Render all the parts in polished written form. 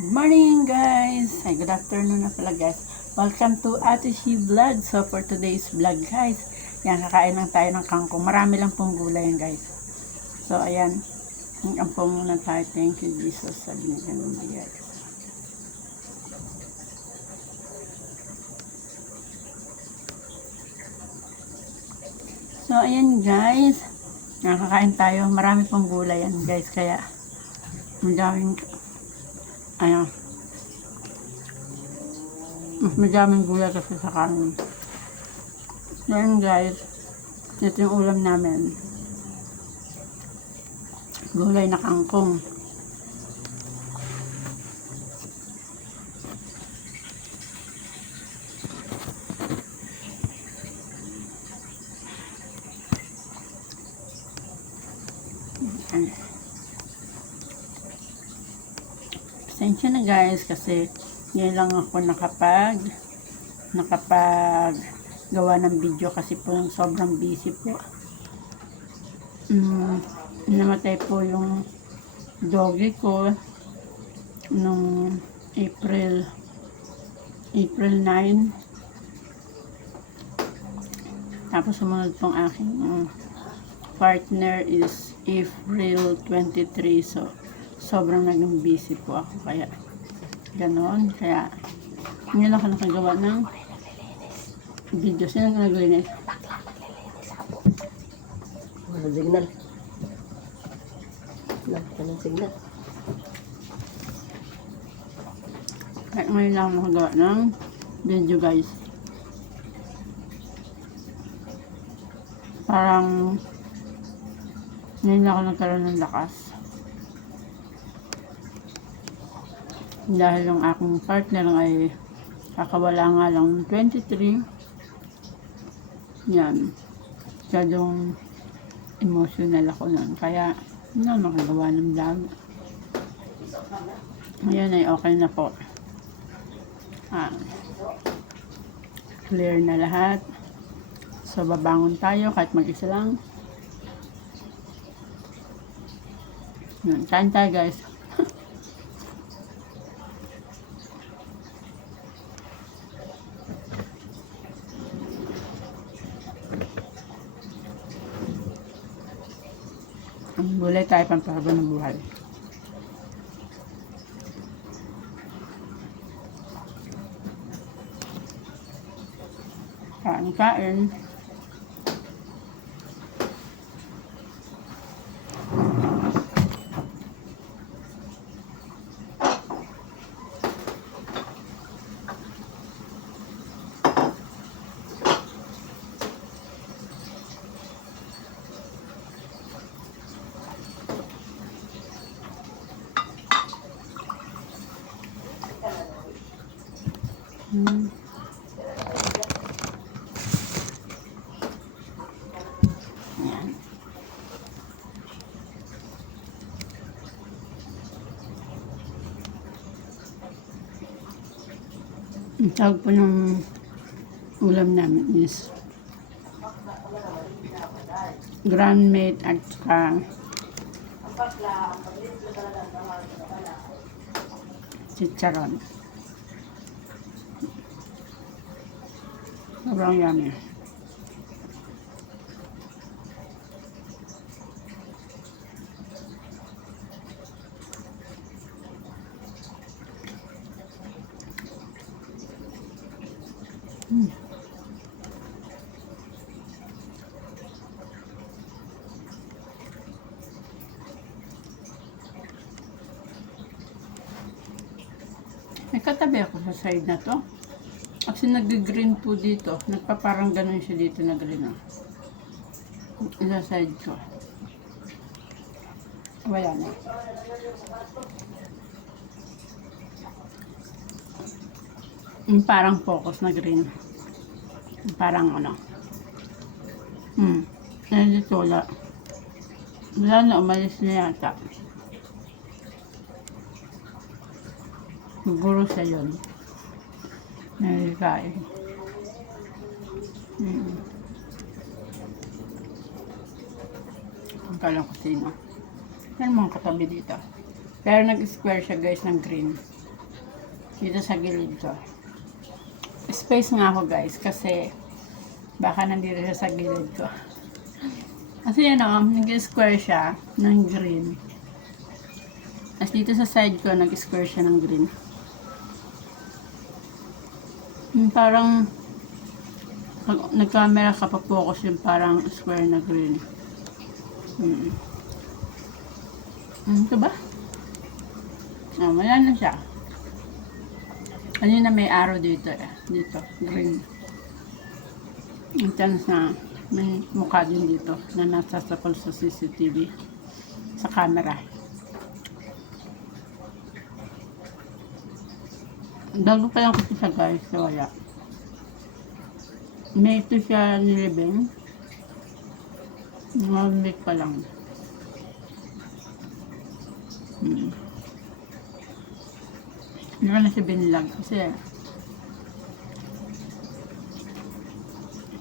Good morning guys! Ay, good afternoon na pala guys. Welcome to Ate She Vlog. So for today's vlog guys, yan, kakain lang tayo ng kangkong. Marami lang pong gulay yan guys. So ayan, ang po muna tayo. Thank you Jesus sa binigyan ng bigay. So ayan guys, nakakain tayo. Marami pong gulay yan guys. Kaya madaming ayan, madaming gulay kasi sa kanin. Ayan guys, ito yung ulam namin. Gulay na kangkong. Pasensya na guys kasi ngayon lang ako nakapag gawa ng video kasi po sobrang busy po. Namatay po yung doggy ko nung April 9. Tapos sumunod pong aking partner is April 23. So sobrang naging busy po ako, kaya ganon. Kaya ngayon ako nakagawa ng video. Sino naglinis? Walang signal. Walang signal. Kaya ngayon lang ako nakagawa ng video guys. Parang ngayon ako nagkaroon ng lakas. Dahil yung aking partner ay kakawala nga lang ng 23. Yan. Masyadong emotional ako nun. Kaya, makagawa ng vlog. Ngayon ay okay na po. Clear na lahat. So, babangon tayo kahit mag-isa lang. Yan. Kain tayo guys. Ang gulay tayo pampahaba ng buhay. Kain. Yan. Ang tawag po ng ulam namin is ground meat at saka chicharon. Sobrang yummy. May katabi ako sa side na to. Kasi nag-green po dito. Nagpaparang ganun siya dito na green. Sa side ko. Wala na. Yung parang focus na green. Yung parang ano. Dito wala. Wala na, umalis na yata. Siguro siya yun. Nalikain. Ang kalang kusina. Yan mga katabi dito. Pero nag-square siya guys ng green. Dito sa gilid ko. Space nga ako guys kasi baka nandito siya sa gilid ko. Kasi nag-square siya ng green. Tapos dito sa side ko, nag-square siya ng green. Parang pag nag-camera ka pa focus yung parang square na green. Ito ba? Wala na siya. Kanina may arrow dito Dito, green. Ang chance na may mukha din dito na nasasakol sa CCTV sa camera. Bago pa lang kasi siya guys, so wala. May ito siya nilibing. Mag-make pa lang. Hindi ko na siya binilag kasi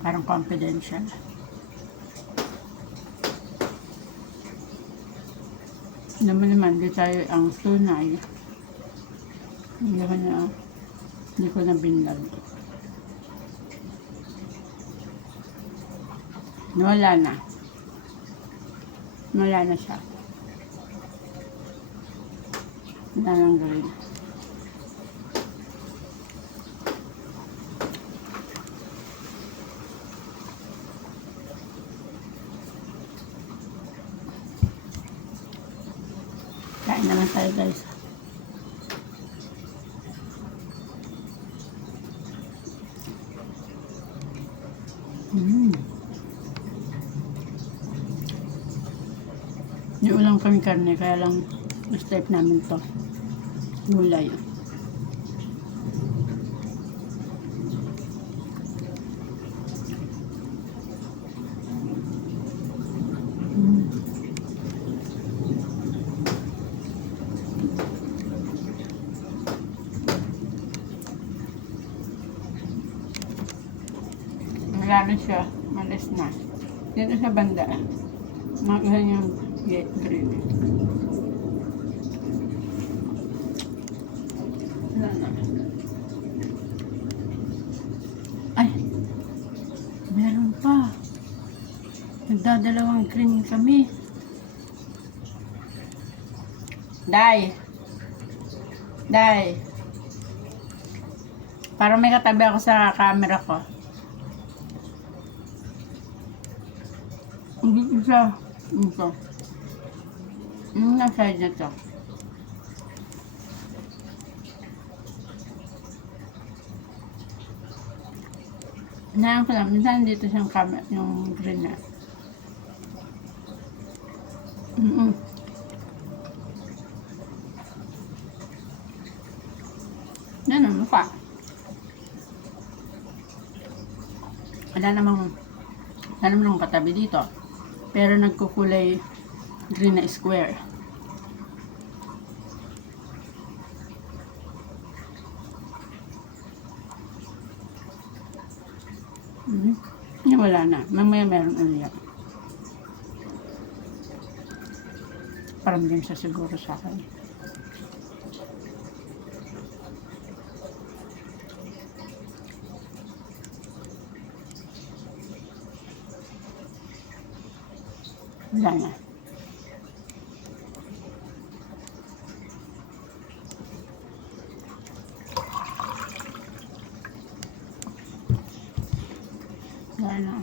parang confidential. Naman, di tayo ang tunay. Hindi ko na binilag. Wala na. Wala na siya. Wala nang green. Kain naman tayo guys. Yung ulang kami karne, kaya lang first type namin to. Gulay. Marami siya, malis na. Dito sa banda, magahan yung green. Wala na. Ay! Meron pa. Nagdadalawang green kami. Day! Day! Para may katabi ako sa camera ko. Hindi siya. Ito. Yung nasa side na to. Nayang ko lang. Minsan dito siyang camera. Yung green na. Yan ang mukha. Wala namang katabi dito. Pero nagkukulay green na square. Yan wala na. Mamaya meron ulit. Parang din siya siguro sa akin. Wala na. Wala na.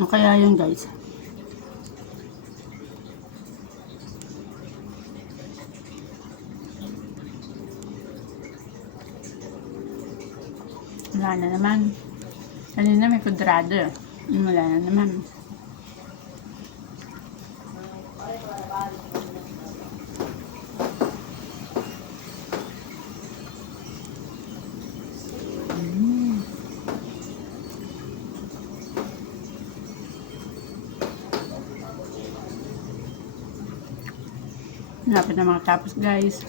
O kaya yun guys. Wala na naman. Kanina may kudrado. Wala na naman. Lapit na makatapos guys.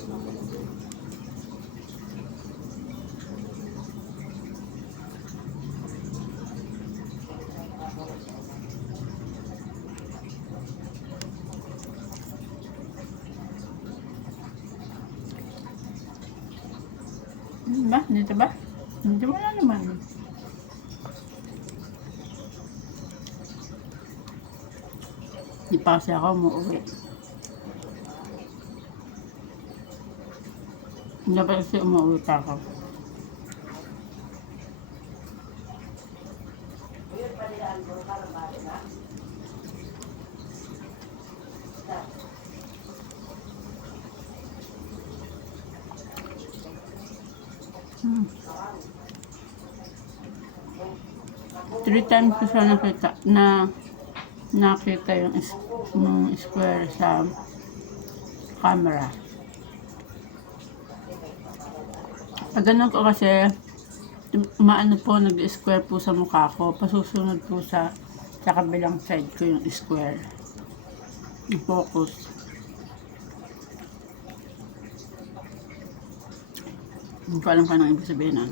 Ba? Dito ba? Dito wala naman. Di pa kasi ako umuwi. Dapat kasi umuwi pa ako. Hmm. 3 times ko siya nakita yung square sa camera. Pag ganun ko kasi, maano po, nag-square po sa mukha ko. Pasusunod po sa kabilang side ko yung square. Yung focus. Hindi ko alam kung anong ibig sabihin nun.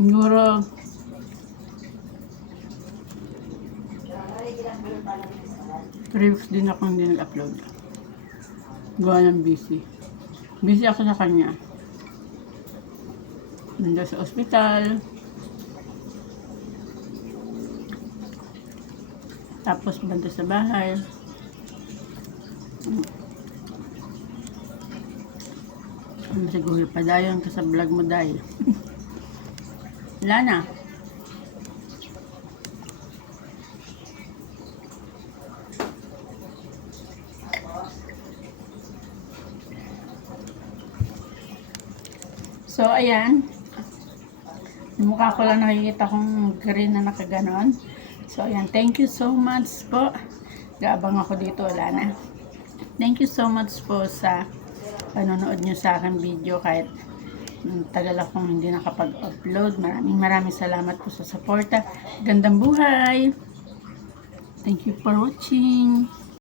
Siguro, previous din ako hindi nag-upload. Gawa ng busy. Busy ako sa kanya. Nandun sa ospital. Tapos banda sa bahay. Siguro pa dayon ka sa vlog mo dahil. Wala na. So, ayan. Yung mukha ko lang nakikita kong green na nakaganon. So, ayan. Thank you so much po. Gaabang ako dito. Wala na. Thank you so much po sa panonood nyo sa aking video kahit tagal akong hindi nakapag-upload. Maraming salamat po sa suporta. Gandang buhay! Thank you for watching!